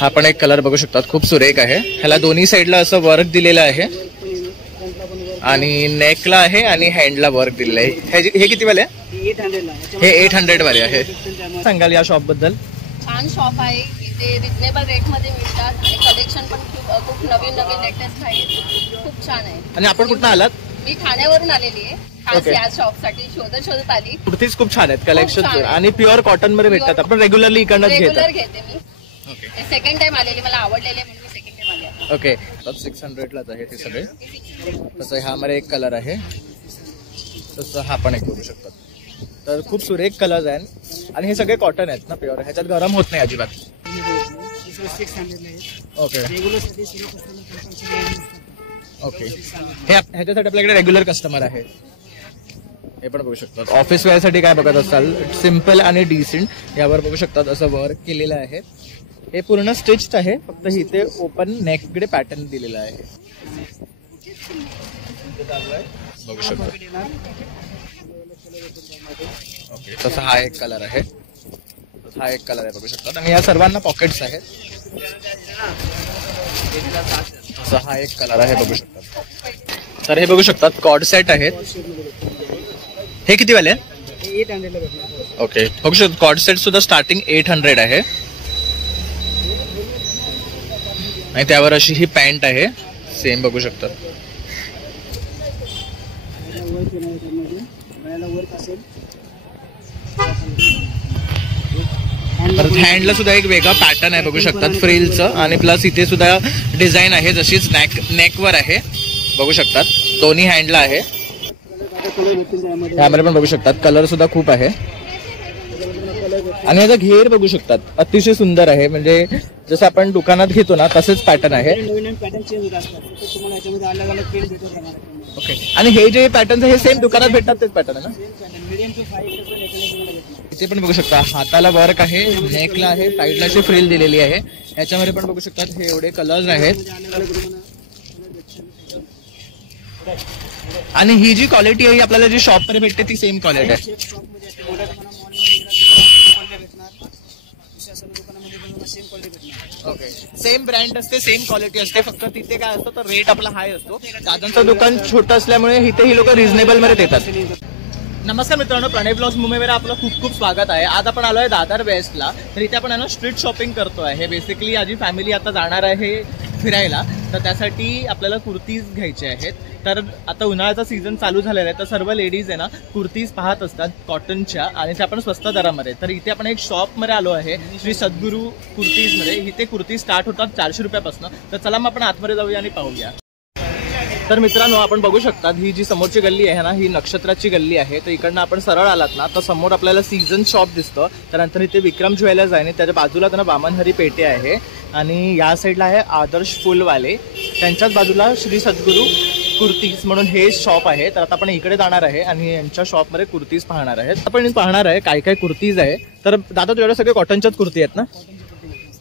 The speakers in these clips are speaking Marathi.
हा पण एक कलर बघू शकतात, खूप सुरेख आहे. ह्याला दोन्ही साईडला असं वर्क दिलेलं आहे आणि नेकला आहे आणि हँडला वर्क दिलेलं आहे. हे किती वाले? हे 800 वाले आहे. सांगाल या शॉप बद्दल? छान शॉप आहे, इथे रिजनेबल रेट मध्ये मिळतात आणि कलेक्शन पण खूप नवीन नवीन लेटेस्ट आहे, खूप छान आहे. आणि आपण कुठं आलात? मी ठाण्यावरून आलेली आहे. या शॉप साठी शोधत आली. कुर्तीज खूप छान आहेत, कलेक्शन आणि प्युअर कॉटन मध्ये भेटतात. आपण रेग्युलरली इकडनंच रेग्युलर घेते मी. सेकंड टाइम आलेली, मला आवडलेले म्हणून मी सेकंड टाइम आले. ओके, 600 लाच आहे ते सगळे. तसं हा मध्ये एक कलर आहे, तसं हा पण एक बघू शकतात. तर खूप सुरेख कलर्स आहेत आणि हे सगळे कॉटन आहेत ना, प्युअर. ह्याच्यात गरम होत नाही अजिबात. ओके ओके, हे ह्याच्यासाठी आपल्याकडे रेग्युलर कस्टमर आहे. हे पण बघू शकतात. ऑफिस वेअर साठी काय बघत असाल, सिम्पल आणि डिसेंट यावर बघू शकतात असं वर्क केलेलं आहे. हे पूर्ण स्टिच्ड आहे, फक्त इथे ओपन नेककडे पॅटर्न दिलेला आहे. बघू शकतो. ओके, तसा हा एक कलर आहे, हा एक कलर आहे बघू शकतात. आणि या सर्वांना पॉकेट्स आहेत. तसा हा एक कलर आहे बघू शकतात. तर हे बघू शकतात कॉर्ड सेट आहेत. हे किती वाले? 800 ओके, बघू शकतो कॉर्ड सेट सुद्धा स्टार्टिंग 800 आहे. आणि त्यावर अशी ही पॅन्ट आहे, सेम बघू शकतात. हँडला सुद्धा एक वेगळा पॅटर्न आहे बघू शकतात फ्रिलचं. आणि प्लस इथे सुद्धा डिझाईन आहे जशीच नेकवर आहे बघू शकतात. दोन्ही हँडला आहे. यामध्ये पण बघू शकतात कलर सुद्धा खूप आहे. आणि याचा घेर बघू शकतात, अतिशय सुंदर आहे. म्हणजे जसं आपण दुकानात घेतो ना तसेच पॅटर्न आहे. ओके, आणि हे जे पॅटर्न हे सेम दुकानात भेटतात तेच पॅटर्न आहे ना. इथे पण बघू शकता हाताला वर्क आहे, नेकला आहे, साईडला अशी फ्रिल दिलेली आहे. याच्यामध्ये पण बघू शकतात हे एवढे कलर्स आहेत. आणि ही जी क्वालिटी आहे आपल्याला जी शॉप मध्ये भेटते ती सेम क्वालिटी आहे. ओके, सेम ब्रँड असते, सेम क्वालिटी असते. फक्त तिथे काय असतं तर रेट आपला हाय असतो. दादांचं दुकान छोटं असल्यामुळे इथे ही लोक रिझनेबल मध्ये देतात. नमस्कार मित्रांनो, प्रणय ब्लॉग्स मुंबईमध्ये आपलं खूप खूप स्वागत आहे. आज आपण आलोय दादर वेस्टला. तर इथे आपण ना स्ट्रीट शॉपिंग करतो आहे. बेसिकली माझी फॅमिली आता जाणार आहे फिरायला, तर त्यासाठी आपल्याला कुर्तीज घ्यायचे आहेत. तर आता उन्हाळ्याचा सीझन चालू झालेला आहे, तर सर्व लेडीज आहे ना कुर्तीज पाहत असतात कॉटनच्या, आणि ते आपण स्वस्त दरामध्ये. तर इथे आपण एक शॉपमध्ये आलो आहे, श्री सद्गुरू कुर्तीजमध्ये. इथे कुर्ती स्टार्ट होतात 400 रुपयापासून. तर चला मग आपण आतमध्ये जाऊया आणि पाहूया. तर मित्रांनो, आपण बघू शकता ही जी समोरची गल्ली आहे ना, ही नक्षत्राची गल्ली आहे. तर इकडनं आपण सरळ आलात ना तर समोर आपल्याला सीझन शॉप दिसतं. त्यानंतर इथे विक्रम ज्वेलर्स आहे, त्याच्या बाजूला त्यांना वामनहरी पेठे आहे. आणि या साईडला आहे आदर्श फुलवाले, त्यांच्याच बाजूला श्री सद्गुरू कुर्तीज म्हणून हे शॉप आहे. तर आता आपण इकडे जाणार आहे आणि यांच्या शॉपमध्ये कुर्तीज पाहणार आहेत. आपण पाहणार आहे काय काय कुर्तीज आहे. तर दादा तुझ्याकडे सगळे कॉटनच्याच कुर्ती आहेत ना?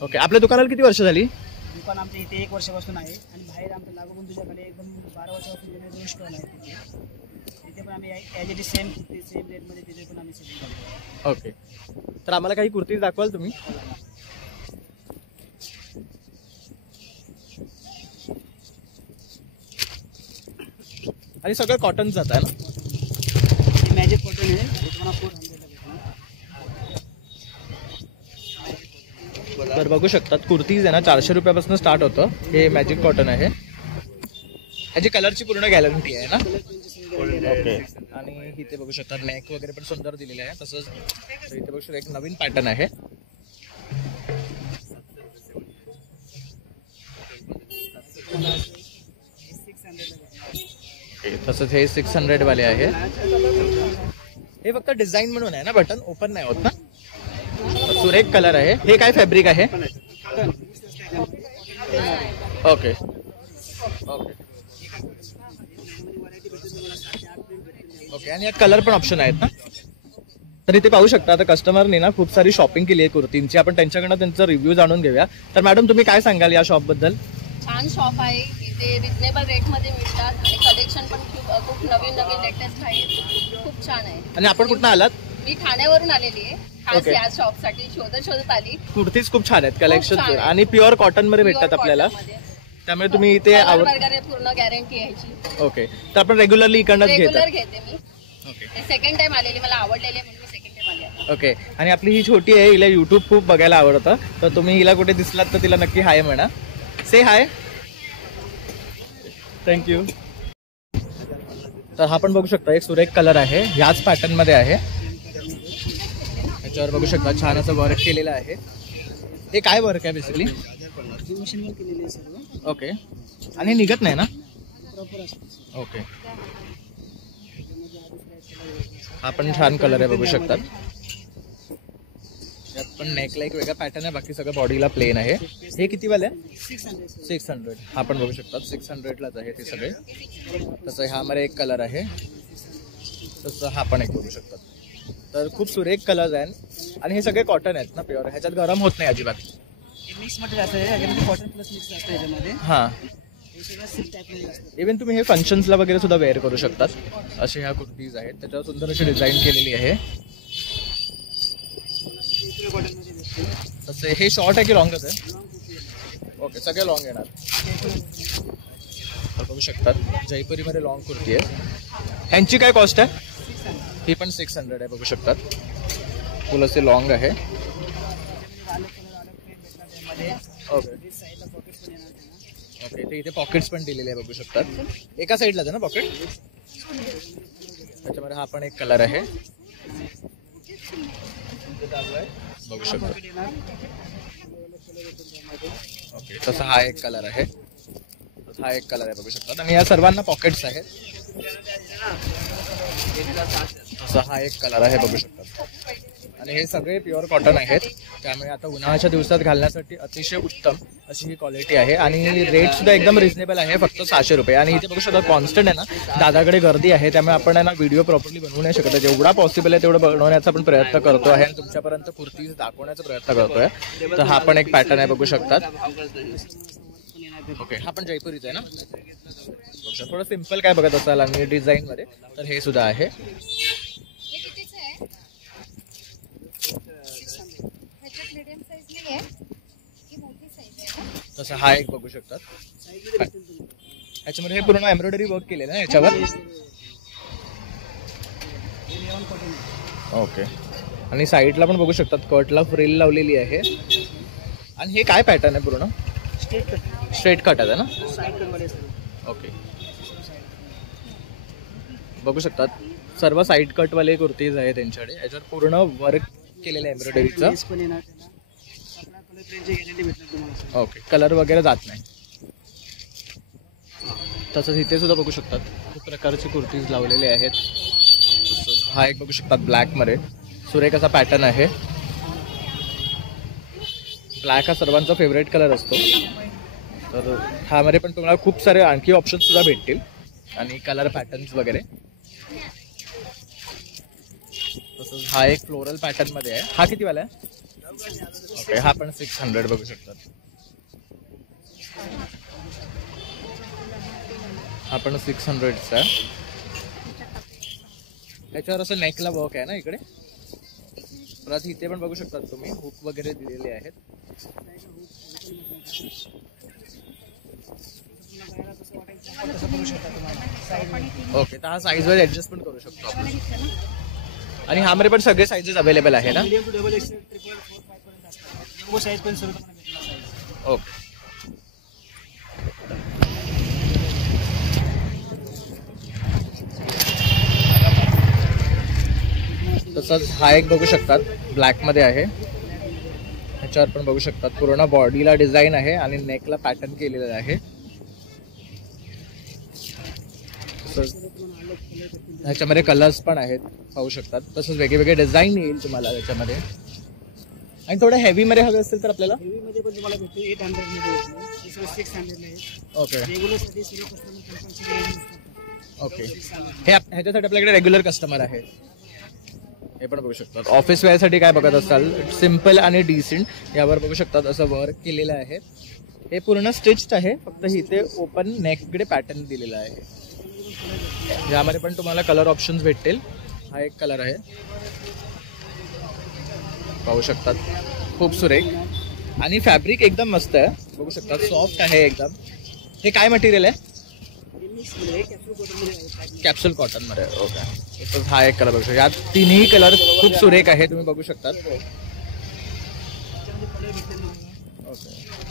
ओके, आपल्या दुकानाला किती वर्ष झाली? दुकान आमच्या इथे 1 वर्षापासून आहे आणि बाहेर आमच्या लागून तुझ्याकडे एकदम 12 वर्षापासून स्टॉल आहे. तिथे पण आम्ही ॲज इट इज सेम रेटमध्ये तिथे पण आम्ही सेलिंग करतो. ओके, तर आम्हाला काही कुर्तीज दाखवाल तुम्ही? आणि सगळं कॉटनच आहे ना? मॅजिक कॉटन आहे, तुम्हाला 400 तर बघू शकतात कुर्तीज आहे ना 400 रुपयापासून स्टार्ट होतं. हे मॅजिक कॉटन आहे, याची कलरची पूर्ण गॅरंटी आहे ना? ओके, आणि इथे बघू शकतात नेक वगैरे पण सुंदर दिलेले आहे. तसंच इथे बघू शकता एक नवीन पॅटर्न आहे. तसंच हे 600 वाले आहे. हे फक्त डिझाईन म्हणून आहे ना, बटन ओपन नाही होत ना? सुरेख कलर आहे. हे काय फॅब्रिक आहे? ओके ओके ओके, आणि यात कलर पण ऑप्शन आहेत ना? तर इथे पाहू शकता आता कस्टमरने ना खूप सारी शॉपिंग केली आहे कुर्तींची. आपण त्यांच्याकडनं त्यांचा रिव्ह्यू जाणून घेऊया. तर मॅडम तुम्ही काय सांगाल या शॉप बद्दल? छान शॉप आहे, इथे रिजनेबल रेट मध्ये मिळतात आणि कलेक्शन पण खूप नवीन नवीन लेटेस्ट आहे, खूप छान आहे. आणि आपण कुठं आलात? मी ठाण्यावरून आलेली आहे. खास Okay. या शॉप साठी शोधत आली. कुर्तीज खूप छान आहेत, कलेक्शन छान आहे. आणि प्युअर कॉटन मध्ये Pure भेटतात आपल्याला. cotton मध्ये. त्यामुळे तुम्ही इथे Color आवड. वगैरे पूर्ण गॅरंटी यायची. ओके, तर आपण रेग्युलरली इकडनंच रेग्युलर घेतात. घेते मी. ओके सेकंड टाइम आलेली, मला आवडलेली म्हणून मी सेकंड टाइम आले. ओके. आणि आपली ही छोटी आहे, हिला युट्यूब खूप बघायला आवडतं, तर तुम्ही हिला कुठे दिसलात तर तिला नक्की हाय म्हणा. से हाय. थँक्यू. तर हा पण बघू शकता, एक सुरेख कलर आहे, ह्याच पॅटर्न मध्ये आहे. त्याच्यावर बघू शकता छान असं वर्क केलेलं आहे. हे काय वर्क आहे बेसिकली? मशीनवर केलेली आहे सर्व. ओके. आणि हे निघत नाही ना? प्रॉपर असते. ओके. हा पण छान कलर आहे, बघू शकतात. यात पण नेकला एक वेगळा पॅटर्न आहे, बाकी सगळं बॉडीला प्लेन आहे. हे किती वाले आहे? 600. हा पण बघू शकतात 600लाच आहे ते सगळे. तसं ह्यामध्ये एक कलर आहे, तसं हा पण एक बघू शकतात. तर खूप सुरेख कलर्स आहेत आणि हे सगळे कॉटन आहेत ना, प्युअर. ह्याच्यात गरम होत नाही अजिबात. मिक्स मध्ये असतं, याच्यामध्ये कॉटन प्लस मिक्स असतं याच्यामध्ये. हां, हे सगळं सिल्क टाईपमध्ये असतं. इव्हन तुम्ही हे फंक्शन्सला वगैरे सुद्धा वेअर करू शकतात. असे ह्या कुर्तीज आहेत, त्याच्यावर सुंदर अशी डिझाईन केलेली आहे. कॉटनमध्ये भेटते. तसे हे शॉर्ट आहे की लॉंगच आहे? ओके, सगळे लॉंग येणार. तर बघू शकतात जयपुरीमध्ये लॉंग कुर्ती आहे. ह्यांची काय कॉस्ट आहे? ही पण 600 आहे, बघू शकतात. फुल असे लॉंग आहे. ओके साईडला पॉकेट पण येणार त्यांना. ओके, ते इथे पॉकेट्स पण दिलेले आहे, बघू शकतात. एका साईडलाच आहे ना पॉकेट? त्याच्यामध्ये हा पण एक कलर आहे, बघू शकतो. ओके, तसा हा एक कलर आहे, हा एक कलर आहे, बघू शकतात. आणि या सर्वांना पॉकेट्स आहेत. तसा हा एक कलर आहे, बघू शकतात. आणि हे सगळे प्युअर कॉटन आहेत, त्यामुळे आता उन्हाळ्याच्या दिवसात घालण्यासाठी अतिशय उत्तम अशी ही क्वालिटी आहे. आणि रेट सुद्धा एकदम रिझनेबल आहे, फक्त 600 रुपये. आणि इथे बघू शकता कॉन्स्टंट आहे ना, दादाकडे गर्दी आहे, त्यामुळे आपण ना व्हिडिओ प्रॉपरली बनवू नाही शकत. जेवढा पॉसिबल आहे तेवढं बनवण्याचा आपण प्रयत्न करतो आहे आणि तुमच्यापर्यंत कुर्तीज दाखवण्याचा प्रयत्न करतोय. तर हा पण एक पॅटर्न आहे, बघू शकतात. ओके, हा पण जयपुरीचा आहे ना. थोडं सिम्पल काय बघत असाल आणि डिझाईन मध्ये, तर हे सुद्धा आहे. तसं हा एक बघू शकतात. याच्यामध्ये हे पूर्ण एम्ब्रॉयडरी वर्क केलेलं आहे याच्यावर. ओके. आणि साईडला पण बघू शकतात कटला फ्रिल लावलेली आहे. आणि हे काय पॅटर्न आहे? पूर्ण स्ट्रेट कट आहे ना? ओके, बघू शकतात सर्व साईड कट वाले कुर्तीज आहे त्यांच्याकडे. याच्यावर पूर्ण वर्क केलेलं आहे एम्ब्रॉयडरीचं. ओके, कलर वगैरे जात नाही. तसंच इथे सुद्धा बघू शकतात खूप प्रकारचे कुर्तीज लावलेले आहेत. हा एक बघू शकतात ब्लॅक मध्ये सुरेख असा पॅटर्न आहे. ब्लॅक हा सर्वांचा फेवरेट कलर असतो, तर ह्यामध्ये पण तुम्हाला खूप सारे आणखी ऑप्शन सुद्धा भेटतील आणि कलर पॅटर्न्स वगैरे. तसंच हा एक फ्लोरल पॅटर्न मध्ये आहे. हा किती वाला आहे? ओके, हा पण 600 बघू शकतात. हा पण 600चा आहे. त्याच्यावर असं नेकला वर्क आहे ना इकडे. परत इथे पण बघू शकतात तुम्ही हुक वगैरे दिलेले आहेत. ओके, तर हा साईज वर ऍडजस्ट पण करू शकतो आपण. आणि ह्यामध्ये पण सगळे साईजेस अवेलेबल आहे ना? ओके. तसंच हा एक बघू शकतात ब्लॅक मध्ये आहे. ह्याच्यावर पण बघू शकतात पूर्ण बॉडीला डिझाईन आहे आणि नेकला पॅटर्न केलेलं आहे. ह्याच्यामध्ये कलर्स पण आहेत, पाहू शकतात. तसंच वेगवेगळे डिझाईन येईल तुम्हाला त्याच्यामध्ये. आणि थोडं हेवी मध्ये हवे असेल तर आपल्याला हेवी मध्ये पण तुम्हाला भेटतो 800 मध्ये, 600 मध्ये. ओके रेग्युलर साठी सर्व कस्टमर कंपल्सरी. ओके, हे ह्याच्यासाठी आपल्याकडे रेग्युलर कस्टमर आहे. हे पण बघू शकतात. ऑफिस वेअर साठी काय बघत असाल, सिम्पल आणि डिसेंट यावर बघू शकतात असं वर्क केलेलं आहे. हे पूर्ण स्टिच्ड आहे, फक्त इथे ओपन नेककडे पॅटर्न दिलेला आहे. यामध्ये पण तुम्हाला कलर ऑप्शन्स भेटतील. हा एक कलर आहे. पाहू शकतात, खूप सुरेख. आणि फॅब्रिक एकदम मस्त आहे, बघू शकतात, सॉफ्ट आहे एकदम. हे काय मटेरियल आहे? कॅप्सूल कॉटन मध्ये. ओके. तसंच हा एक कलर बघू शकता. यात तिन्ही कलर खूप सुरेख आहे, तुम्ही बघू शकतात. ओके.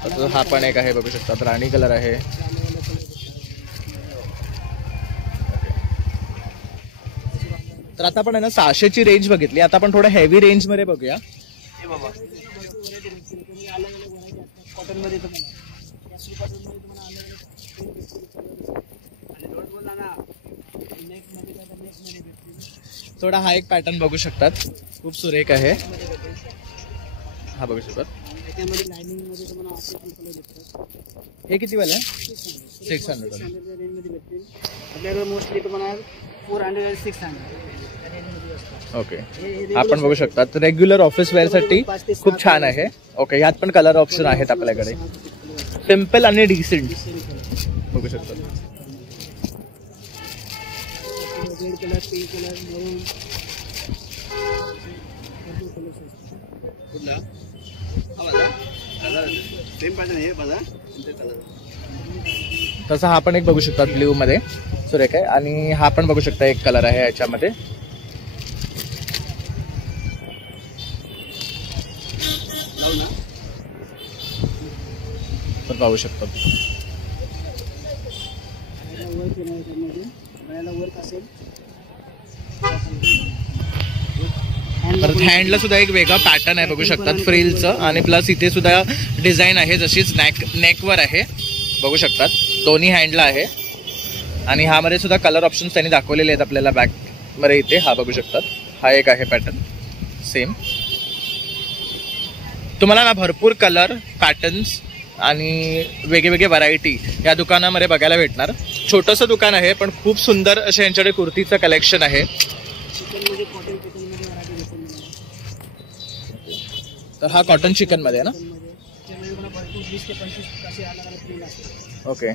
तसंच हा पण एक आहे, बघू शकतात, राणी कलर आहे. तर आता आपण आहे ना 600 ची रेंज बघितली. आता आपण थोडं हेवी रेंज मध्ये बघूया. कॉटन मध्ये थोडा हा एक पॅटर्न बघू शकतात, खूप सुरेख आहे. हा बघू शकतात. हे किती वाला आहे? 600 आपल्याकडे मोस्टली तुम्हाला 400 600. ओके. आपण बघू शकतात, रेग्युलर ऑफिस वेअर साठी खूप छान आहे. ओके. यात पण कलर ऑप्शन आहेत आपल्याकडे, सिम्पल आणि डिसेंट बघू शकतात. रेड कलर, पिंक कलर, मरून. तसा हा पण एक बघू शकतात, ब्ल्यू मध्ये सुरेख आहे. आणि हा पण बघू शकता, एक कलर आहे याच्यामध्ये. तर पाहू शकतो. परत हँडला सुद्धा एक वेगळा पॅटर्न आहे, बघू शकतात, फ्रिलचं. आणि प्लस इथे सुद्धा डिझाईन आहे, जशीच नेकवर आहे, बघू शकतात. दोन्ही हँडला आहे. आणि ह्यामध्ये सुद्धा कलर ऑप्शन्स त्यांनी दाखवलेले आहेत आपल्याला बॅक मध्ये. इथे हा बघू शकतात, हा एक आहे पॅटर्न सेम. तुम्हाला ना भरपूर कलर, पॅटर्न्स आणि वेगवेगळे व्हरायटी या दुकानामध्ये बघायला भेटणार. छोटंसं दुकान आहे, पण खूप सुंदर असे यांच्याकडे कुर्तीचं कलेक्शन आहे. तर हा कॉटन चिकन मध्ये आहे ना? ओके.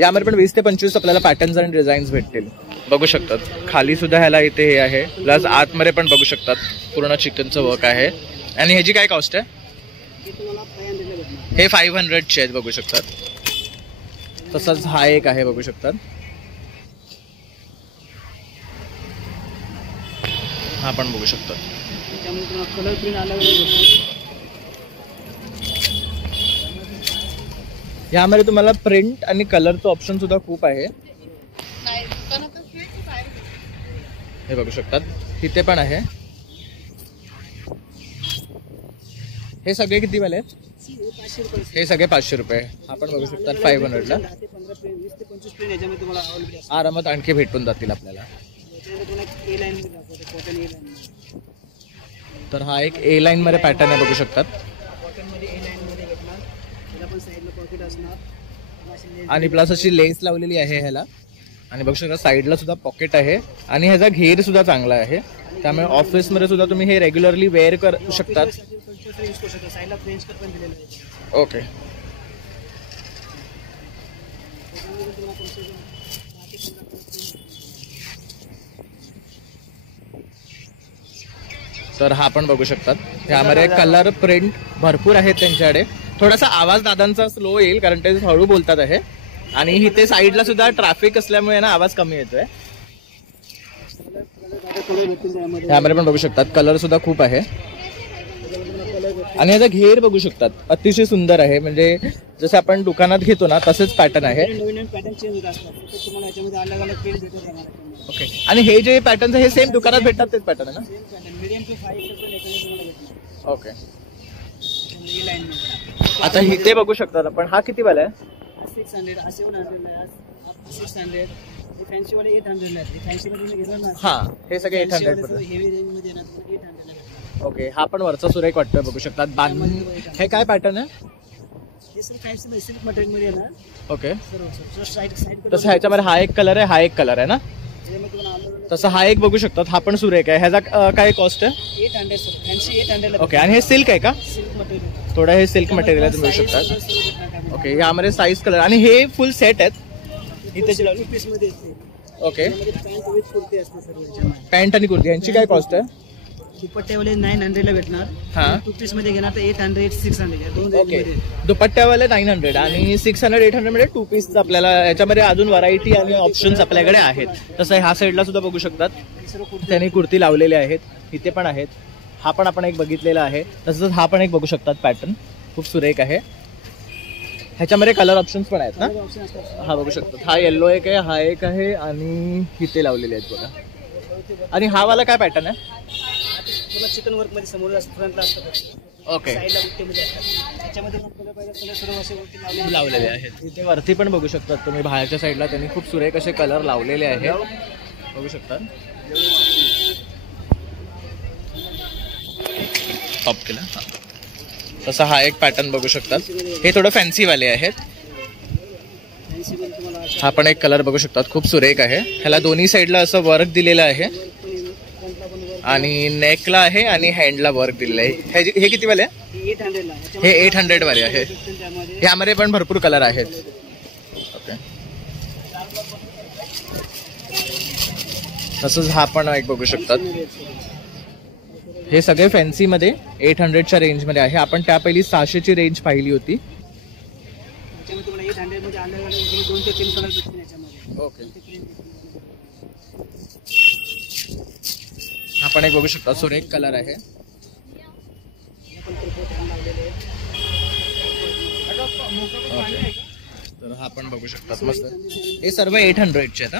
यामध्ये पण 20 ते 25 आपल्याला पॅटर्न्स आणि डिझाईन्स भेटतील, बघू शकतात. खाली सुद्धा ह्याला इथे हे आहे, प्लस आतमध्ये पण बघू शकतात पूर्ण चिकनचं वर्क आहे. आणि ह्याची काय कॉस्ट आहे? हे 500 चे आहेत, बघू शकतात. तसंच हा एक आहे, बघू शकतात. हा पण बघू शकतात. कलर प्रिंट अलग यामध्ये तुम्हाला प्रिंट आणि कलरचं ऑप्शन सुद्धा खूप आहे, हे बघू शकतात. तिथे पण आहे. हे सगळे किती वाले आहेत? हे सगळे 500 रुपये. आपण बघू शकतात 500 ला. आरामात आणखी भेटून जातील आपल्याला. तर हा एक ए लाईन मध्ये पॅटर्न आहे, बघू शकतात. आणि प्लस अशी लेस लावलेली आहे ह्याला. आणि बघू शकता साईडला सुद्धा पॉकेट आहे. आणि ह्याचा घेर सुद्धा चांगला आहे, त्यामुळे ऑफिस मध्ये सुद्धा तुम्ही हे रेग्युलरली वेअर करू शकतात. ओके. तर हा पण बघू शकतात. यामध्ये कलर प्रिंट भरपूर आहेत त्यांच्याकडे. थोडासा आवाज दादांचा स्लो येईल, कारण ते हळू बोलतात आहे. आणि इथे साईडला सुद्धा ट्रॅफिक असल्यामुळे ना आवाज कमी येतोय. यामध्ये पण बघू शकतात, कलर सुद्धा खूप आहे. आणि याचा घेर बघू शकतात, अतिशय सुंदर आहे. म्हणजे जसं आपण दुकानात घेतो ना तसेच पॅटर्न आहे. ओके. आणि हे जे पॅटर्न हे सेम दुकानात भेटतात तेच पॅटर्न आहे ना? ओके. आता इथे बघू शकतात आपण. हा किती वाला आहे? 600. फॅन्सी वाले 800 ला आहेत. फॅन्सी मध्ये घेतलं ना, हा हे सगळे 800 पर्यंत. हेवी रेंज मध्ये येणार 800 ला. ओके. हा पण वरचा सुरेख वाटतोय, बघू शकतात. हे काय पॅटर्न आहे? हे सर फॅन्सी सिल्क मटेरियल मध्ये येणार. ओके. सर्व साइड तसं ह्याच्यामध्ये हा एक कलर आहे, हा एक कलर आहे ना? तसं हा एक बघू शकतात. हा पण सुरेख आहे. ह्याचा काय कॉस्ट आहे? 800 सर. फॅन्सी 800 ला. ओके. आणि हे सिल्क आहे का? Silk material. थोडं हे सिल्क मटेरियल आहे, तुम्ही बघू शकतात. ओके. यामध्ये साईज कलर आणि हे फुल सेट आहेत. इथे पीस मध्ये येते. ओके. पॅन्ट विथ कुर्ती असते सर. पॅन्ट आणि कुर्ती यांची काय कॉस्ट आहे? दुपट्ट्यावाले 900 ला भेटणार. हा. 2 पीस मध्ये घेणार तर 800 600 या दोन ओके, रेंजमध्ये. दुपट्ट्यावाले 900 आणि 600 800 मध्ये 2 पीस आपल्याला याच्यामध्ये अजून व्हरायटी आणि ऑप्शन्स आपल्याकडे आहेत. तसं ह्या साईडला सुद्धा बघू शकतात, सर्व कुर्ती त्यांनी कुर्ती लावलेली आहेत. इथे पण आहेत, हा पण आपण एक बघितलेला आहे. तसंच हा पण एक बघू शकतात, पॅटर्न खूप सुरेख आहे. ह्याच्यामध्ये कलर ऑप्शन्स पण आहेत ना. ऑप्शन असतात. हा बघू शकतो, हा येल्लो एक आहे, हा एक आहे आणि इथे लावलेले आहेत बघा. आणि हा वाला काय पॅटर्न आहे. तुला चिकन वर्क मध्ये समोर असतं, फ्रंटला असतं, ओके, साईडला बुट्टेमध्ये असतात. त्याच्यामध्ये पण कलर पाहिजे कलर सर्व असे वरती लावलेले आहेत. इथे वरती पण बघू शकतात तुम्ही, बाहेरच्या साईडला त्यांनी खूप सुरेख असे कलर लावलेले आहेत, बघू शकतात. टॉप केला. तसा हा एक पॅटर्न बघू शकतात, हे थोडं फॅन्सी वाले आहेत. फॅन्सी मध्ये तुम्हाला असं हा पण एक कलर बघू शकतात, खूप सुरेख आहे. ह्याला दोन्ही साईडला असं वर्क दिलेलं आहे फ्रंटला पण वर्क आणि नेकला आहे आणि हँडला वर्क दिलेलं आहे. हे किती वाले आहे. 800 ला. हे 800 वाले आहे. त्यामध्ये यामध्ये पण भरपूर कलर आहेत. ओके, तसंच हा पण एक बघू शकतात. हे सगळे फॅन्सी मध्ये 800च्या रेंज मध्ये आहे. आपण त्या पहिली 600ची रेंज पाहिली होती. त्याच्यामध्ये तुम्हाला 800 मध्ये आल्यावर 2 ते 3 कलर भेटतील याच्यामध्ये. ओके, हा पण एक बघू शकता, सुरेख कलर आहे. ओके, तर हा पण बघू शकतात मस्त. हे सर्व 800चे आहेत.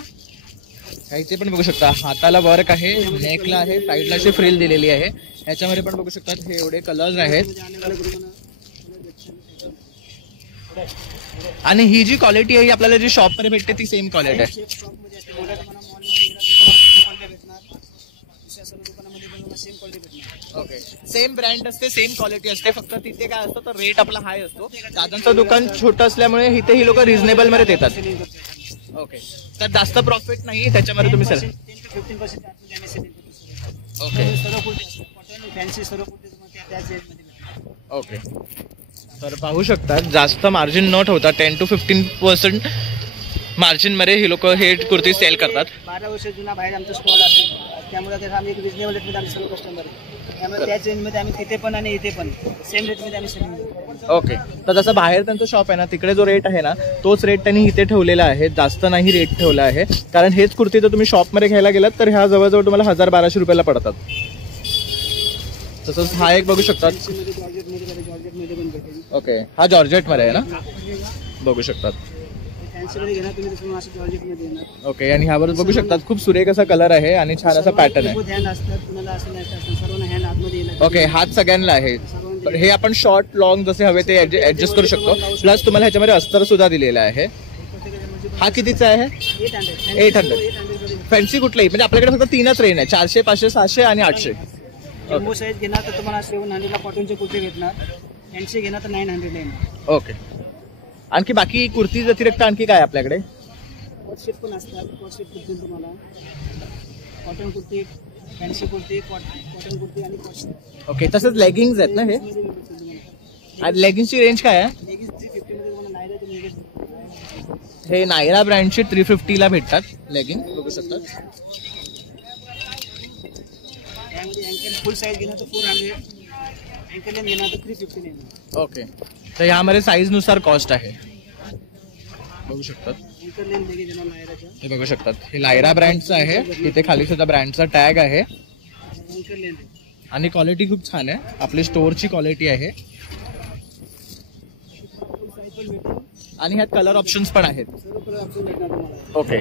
हा, इथे पण बघू शकता, हाताला वर्क आहे, नेकला आहे, साईडला अशी फ्रिल दिलेली आहे. ह्याच्यामध्ये पण बघू शकतात, हे एवढे कलर्स आहेत. आणि ही जी क्वालिटी आहे ही आपल्याला जी शॉप मध्ये भेटते ती सेम क्वालिटी आहे. ओके, सेम ब्रँड असते, सेम क्वालिटी असते, फक्त तिथे काय असतं तर रेट आपला हाय असतो. दादांचं दुकान छोटं असल्यामुळे इथे ही लोक रिझनेबल मध्ये देतात. ओके, तर जास्त प्रॉफिट नाही त्याच्यामध्ये तुम्ही सर. 15% ओके, सर्व कुर्ती कॉटन फॅन्सी सर्व कुर्ती तुम्हाला त्याच रेंजमध्ये भेटतील. ओके, तर पाहू शकतात जास्त मार्जिन न ठेवता 10 to 15% मार्जिन मध्ये ही लोक हे कुर्ती सेल करतात. 12 वर्ष जुना बाहेर आमचा स्टॉल असतो, त्यामुळे त्याचा आम्ही एक रिजनेबल रेटमध्ये आम्ही सर्व कस्टमर, त्यामुळे त्याच रेंजमध्ये आम्ही तिथे पण आणि इथे पण सेम रेटमध्ये आम्ही सेलिंग करतो. ओके, तर जसं बाहेर त्यांचं शॉप आहे ना, तिकडे जो रेट आहे ना तोच रेट त्यांनी इथे ठेवलेला आहे, जास्त नाही रेट ठेवला आहे. कारण हेच कुर्ती जर तुम्ही शॉपमध्ये घ्यायला गेलात तर ह्या जवळजवळ तुम्हाला 1000-1200 रुपयाला पडतात. तसंच हा एक बघू शकतात. फॅन्सीमध्ये जॉर्जेटमध्ये पण भेटेल. ओके, हा जॉर्जेट मध्ये आहे ना, बघू शकतात. फॅन्सीमध्ये घेणार तुम्ही तर असं जॉर्जेटमध्ये येणार. ओके, आणि ह्यावर बघू शकतात खूप सुरेख असा कलर आहे आणि छान असा पॅटर्न आहे. हँड असतात, कुणाला असं नाही असतात, सर्वांना हँड आतमध्ये येणार. ओके, हात सगळ्यांना आहे. हे आपण शॉर्ट लॉंग जसे हवे ते ऍडजस्ट करू शकतो. प्लस तुम्हाला ह्याच्यामध्ये अस्तर सुद्धा दिलेलं आहे. हा कितीचा आहे. 800. फॅन्सी कुठलाही म्हणजे आपल्याकडे फक्त 3च रेंज आहे, 400, 500, 600 आणि 800. जम्बो साईज घेणार तर तुम्हाला 700 ला कॉटनचे कुर्ते भेटणार. फॅन्सी घेणार तर 900 ला येणार. ओके, आणखी बाकी कुर्ती व्यतिरिक्त आणखी काय आपल्याकडे. कॉट सेट पण असतात, कॉट सेट कुर्ती तुम्हाला cotton kurti, fancy kurti, cotton kurti आणि कॉट सेट. ओके, तसंच लेगिंग्स आहेत ना हे. आणि लेगिंगची रेंज काय आहे. लेगिन्स 350 मध्ये तुम्हाला नायरा तुम्ही हे नायरा ब्रँडची 350 ला भेटतात लेगिंग, बघू शकतात. त्यामध्ये अँकल फुल साईज घेणार तर 400, अँकल लेंथ घेणार तर 350 येणार. ओके, तर यामध्ये साईज नुसार कॉस्ट आहे, बघू शकतात. अँकल लेंथ लेगी घेणार नायराच्या. हे बघू शकतात, हे लायरा ब्रँडचं आहे. इथे खाली सुद्धा ब्रँडचा टॅग आहे अँकल लेंथ आणि क्वालिटी खूप छान आहे, आपली स्टोअरची क्वालिटी आहे. फुल साईज पण भेटेल, आणि ह्यात कलर ऑप्शन्स पण आहेत. सर्व कलर ऑप्शन भेटणार तुम्हाला. ओके,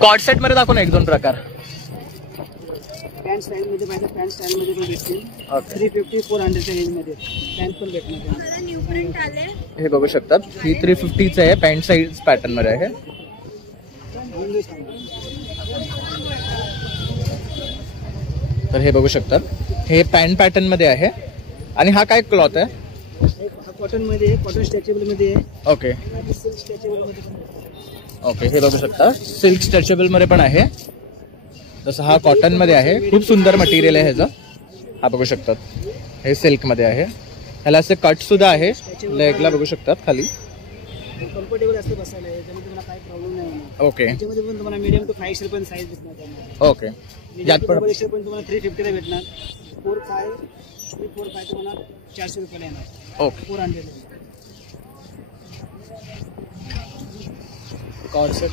कॉर्ड सेट मध्ये दाखव ना 1-2 प्रकार. पॅन्ट स्टाईल मध्ये पाहिजे, पॅन्ट स्टाईल मध्ये पण भेटतील. ओके, 350 400 च्या रेंज मध्ये पॅन्ट पण भेटणार. हे बघू शकतात, ही 350च आहे, पॅन्ट साईज पॅटर्न मध्ये आहे. तर हे बघू शकतात, हे पॅन्ट पॅटर्न मध्ये आहे. आणि हा काय क्लॉथ आहे. हा कॉटन मध्ये, कॉटन स्ट्रेचेबल मध्ये आहे. ओके, सिल्क स्ट्रेचेबल मध्ये पण. ओके, हे बघू शकता, सिल्क स्ट्रेचेबल मध्ये पण आहे. तसं हा कॉटन मध्ये आहे, खूप सुंदर मटेरियल आहे ह्याचं. हा बघू शकतात, हे सिल्क मध्ये आहे. ह्याला असे कट सुद्धा आहे, लेगला बघू शकतात खाली. कम्फर्टेबल असते बसायला, त्याच्यामध्ये तुम्हाला काही प्रॉब्लेम नाही होणार. ओके, त्याच्यामध्ये पण तुम्हाला मीडियम टू 5 पण साईज भेटणार. ओके, यात पण पण तुम्हाला 350 भेटणार. 4-5 तुम्हाला 400 रुपयाला येणार. ओके. 400 कॉर्सेट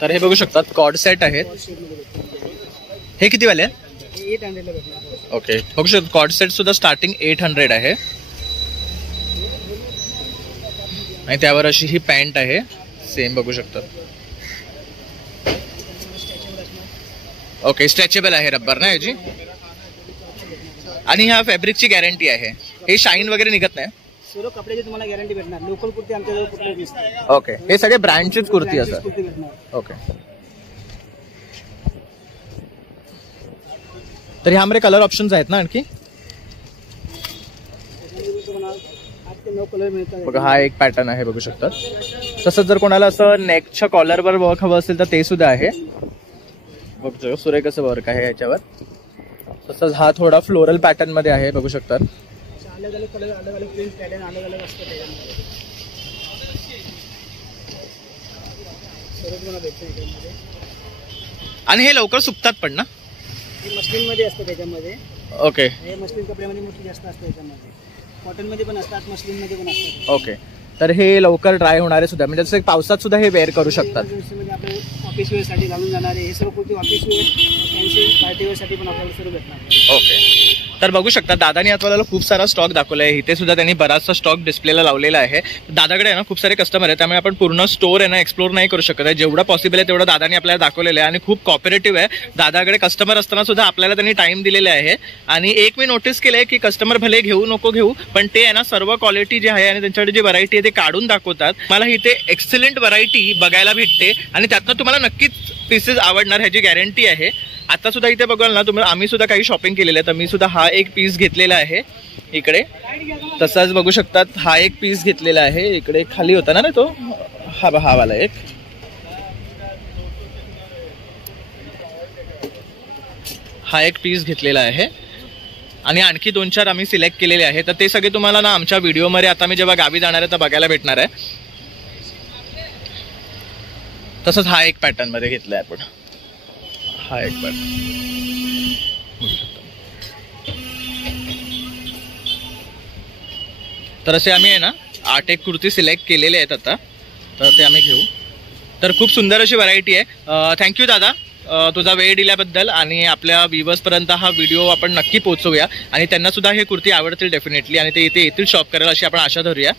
तर हे बघू शकतात कॉर्ड सेट आहेत. हे किती वाले आहेत? 800 ला भेटणार. ओके, बघू शकतो कॉर्ड सेट सुद्धा स्टार्टिंग 800 आहे आणि त्यावर अशी ही पॅन्ट आहे सेम बघू शकतात. ओके, स्ट्रेचेबल आहे रबर ना याची आणि ह्या फॅब्रिकची गॅरंटी आहे. हे शाईन वगैरे निघत नाही. सर्व कपड्याची तुम्हाला गॅरंटी भेटणार. लोकल कुर्ती आमच्याजवळ कुठल्याच नसतात. ओके, हे सगळे ब्रँडचीच कुर्ती असतात. कुर्ती भेटणार. ओके, तर ह्यामध्ये कलर ऑप्शन्स आहेत ना आणखी? तुम्हाला 8 ते 9 कलर मिळतात. बघा हा एक पॅटर्न आहे बघू शकतात. तसंच जर कोणाला असं नेकच्या कॉलरवर वर्क हवं असेल तर ते सुद्धा आहे. बघतो सुरेख असं वर्क आहे याच्यावर. तसंच हा थोडा फ्लोरल पॅटर्न मध्ये आहे बघू शकतात. अलग अलग कलर, अलग अलग प्रिंट पॅटर्न अलग अलग असतात त्याच्यामध्ये. सर्व तुम्हाला भेटतं त्याच्यामध्ये. आणि हे लवकर सुकतात पण ना? हे मस्लिन मध्ये असतं त्याच्यामध्ये. ओके हे मस्लिन कपड्यामध्ये मोठी जास्त असतं त्याच्यामध्ये. कॉटन मध्ये पण असतात, मस्लिन मध्ये पण असतात. ओके, तर हे लवकर ड्राय होणारे सुद्धा म्हणजे जसं पावसात सुद्धा हे वेअर करू शकतात. म्हणजे आपले ऑफिस वेअर साठी घालून जाणारे हे सर्व kurti office wear, fancy party wear साठी पण आपल्याला सर्व भेटणार. ओके, तर बघू शकता दादानी आपल्याला खूप सारा स्टॉक दाखवला आहे. इथे सुद्धा त्यांनी बराचसा स्टॉक डिस्प्लेला लावलेला आहे. दादाकडे आहे ना खूप सारे कस्टमर आहेत, त्यामुळे आपण पूर्ण स्टोर आहे ना एक्सप्लोर नाही करू शकत आहे. जेवढं पॉसिबल आहे तेवढं दादानी आपल्याला दाखवलेलं आहे आणि खूप कॉपरेटिव्ह आहे. दादाकडे कस्टमर असताना सुद्धा आपल्याला त्यांनी टाइम दिलेले आहे. आणि एक मी नोटीस केलंय की कस्टमर भले घेऊ नको घेऊ पण ते आहे ना सर्व क्वालिटी जी आहे आणि त्यांच्याकडे जी व्हरायटी आहे ते काढून दाखवतात. मला इथे एक्सलेंट व्हरायटी बघायला भेटते आणि त्यातनं तुम्हाला नक्कीच पीसेस आवडणार ह्याची गॅरंटी आहे. आता सुद्धा इथे बघाल ना तुम्हाला आम्ही सुद्धा काही शॉपिंग केलेलं आहे. तर मी सुद्धा हा एक पीस घेतलेला आहे इकडे. तसाच बघू शकतात हा एक पीस घेतलेला आहे इकडे. खाली होता ना तो हा वाला एक. हा एक पीस घेतलेला आहे आणि आणखी 2-4 आम्ही सिलेक्ट केलेले आहे. तर ते सगळे तुम्हाला ना आमच्या व्हिडिओमध्ये आता मी जेव्हा गावी जाणार आहे तर बघायला भेटणार आहे. तसंच हा एक पॅटर्न मध्ये घेतलाय आपण. हा एक पॅटर्न तर असे आम्ही आहे ना 8 एक कुर्ती सिलेक्ट केलेले आहेत आता. तर ते आम्ही घेऊ. तर खूप सुंदर अशी व्हरायटी आहे. थँक्यू दादा तुझा वेळ दिल्याबद्दल. आणि आपल्या व्ह्यूअर्स पर्यंत हा व्हिडिओ आपण नक्की पोहोचवूया आणि त्यांना सुद्धा हे कुर्ती आवडतील डेफिनेटली आणि ते इथे येतील शॉप करायला अशी आपण आशा धरूया.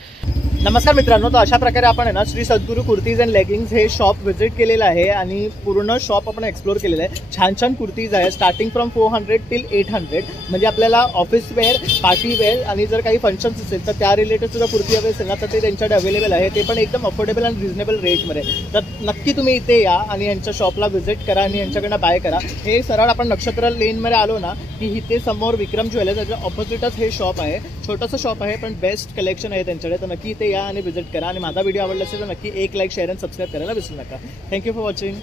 नमस्कार मित्रांनो, तर अशा प्रकारे आपण आहे ना श्री सद्गुरू कुर्तीज अँड लेगिंग्स हे शॉप व्हिजिट केलेलं आहे आणि पूर्ण शॉप आपण एक्सप्लोर केलेलं आहे. छान छान कुर्तीज आहे स्टार्टिंग फ्रॉम 400 till 800. म्हणजे आपल्याला ऑफिस वेअर, पार्टी वेअर आणि जर काही फंक्शन्स असेल तर त्या रिलेटेड सुद्धा कुर्ती हवी असेल ना तर ते त्यांच्याकडे अवेलेबल आहे. ते पण एकदम अफोर्डेबल आणि रिझनेबल रेटमध्ये. तर नक्की तुम्ही इथे या आणि यांच्या शॉपला व्हिजिट करा आणि यांच्याकडनं बाय करा. हे सरळ आपण नक्षत्र लेनमध्ये आलो ना की इथे समोर विक्रम ज्वेलर्स त्याच्या ऑपोजिटच हे शॉप आहे. छोटंसं शॉप आहे पण बेस्ट कलेक्शन आहे त्यांच्याकडे. तर नक्की इथे या आणि व्हिजिट करा. आणि माझा व्हिडिओ आवडला असेल तर नक्की एक लाईक, शेअर आणि सबस्क्राईब करायला विसरू नका. Thank you for watching.